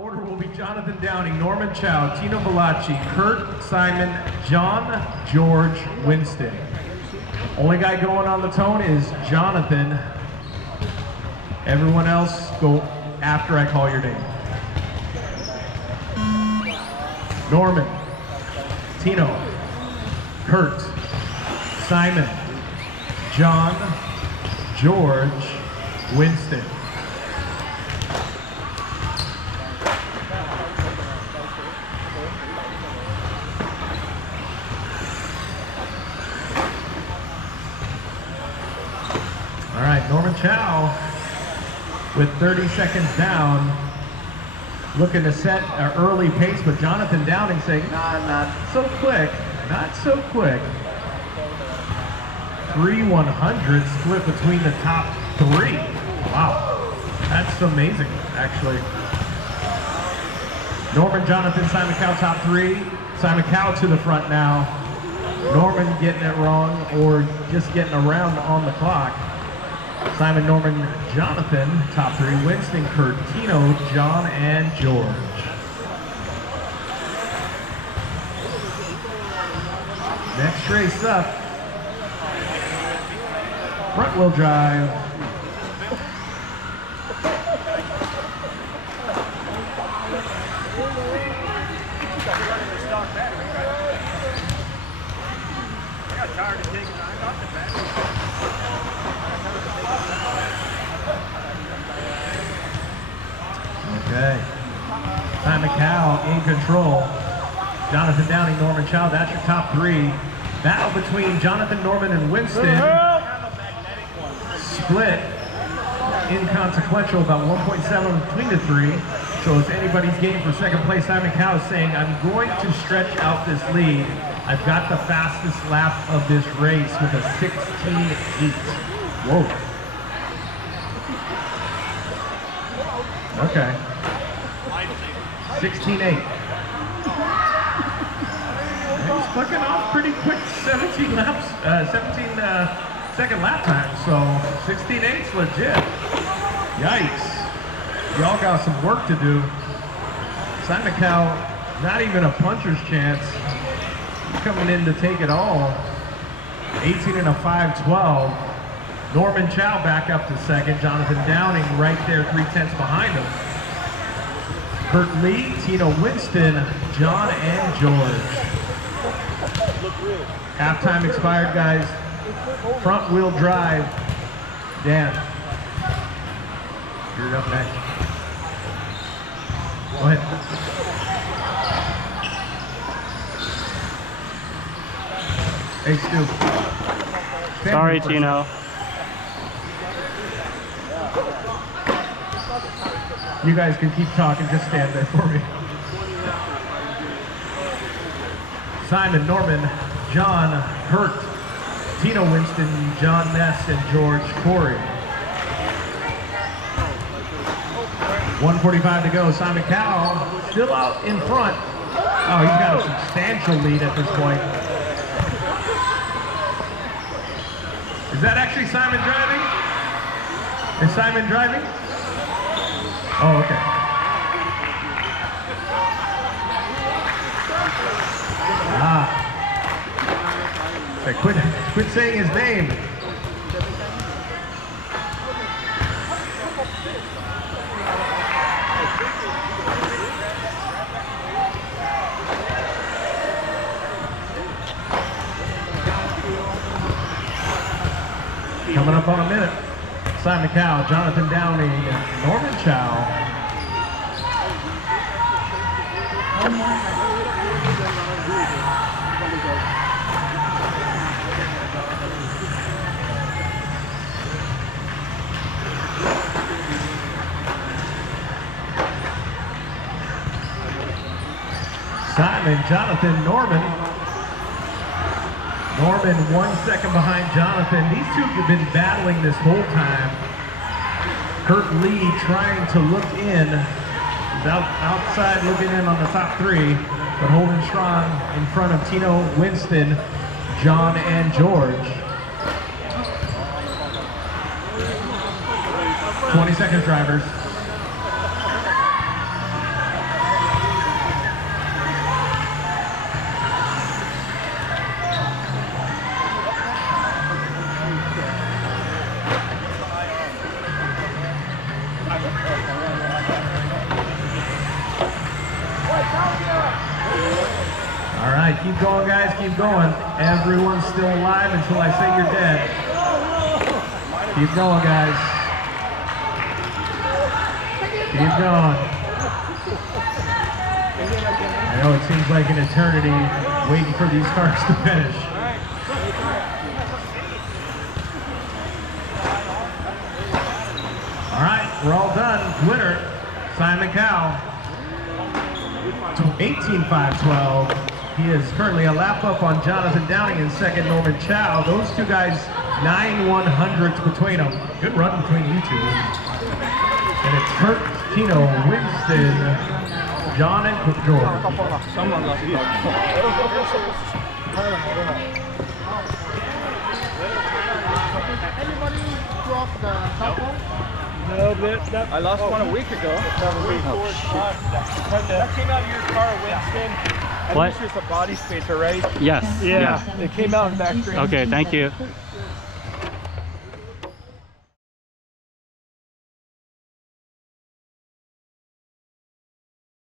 Order will be Jonathan Downing, Norman Chow, Tino Valachi, Kurt, Simon, John, George, Winston. Only guy going on the tone is Jonathan. Everyone else go after I call your name. Norman, Tino, Kurt, Simon, John, George, Winston. All right, Norman Chow with 30 seconds down, looking to set an early pace, but Jonathan Downing saying, nah, not so quick, not so quick. 3/100 split between the top three. Wow, that's amazing, actually. Norman, Jonathan, Simon Cow top three. Simon Cow to the front now. Norman getting it wrong or just getting around on the clock. Simon, Norman, Jonathan, top three. Winston, Kurt, Tino, John, and George. Next race up, front wheel drive. Okay. Simon Cow in control. Jonathan Downing, Norman Chow, that's your top three. Battle between Jonathan, Norman, and Winston. Split. Inconsequential, about 1.7 between the three. So it's anybody's game for second place. Simon Cow is saying, I'm going to stretch out this lead. I've got the fastest lap of this race with a 16.8. Whoa. Okay. 16.8. He's fucking off pretty quick. 17 laps, 17-second lap time. So 16.8's legit. Yikes. Y'all got some work to do. Simon Cow, not even a puncher's chance. He's coming in to take it all. 18 and a 5.12. Norman Chow back up to second. Jonathan Downing right there, 3/10 behind him. Kurt Lee, Tino Winston, John, and George. Halftime expired, guys. Front wheel drive. Dan, you're up next. Go ahead. Hey, Stu. Sorry, Tino. You guys can keep talking, just stand there for me. Simon, Norman, John, Hurt, Tino Winston, John Ness, and George Corey. 1:45 to go. Simon Cow still out in front. Oh, he's got a substantial lead at this point. Is that actually Simon driving? Is Simon driving? Oh, okay. Ah. Quit saying his name. Coming up on a minute. Simon Cow, Jonathan Downing, Norman Chow. Simon, Jonathan, Norman. Norman 1 second behind Jonathan. These two have been battling this whole time. Kurt Lee trying to look in. He's outside looking in on the top three, but holding strong in front of Tino Winston, John, and George. 20 seconds, drivers. Keep going, guys. Keep going. Everyone's still alive until I say you're dead. Keep going, guys. Keep going. I know it seems like an eternity waiting for these cars to finish. All right, we're all done. Winner, Simon Cowell. 18.512. He is currently a lap up on Jonathan Downing and second Norman Chow. Those two guys, 9/100ths between them. Good run between you two. And it's Kurt, Tino, Winston, John, and Cook Jordan. Anybody drop the top one? No, I lost one a week ago. That came out of your car, Winston. What? This is a body spacer, right? Yes. Yeah. It came out in the back screen. Okay, thank you.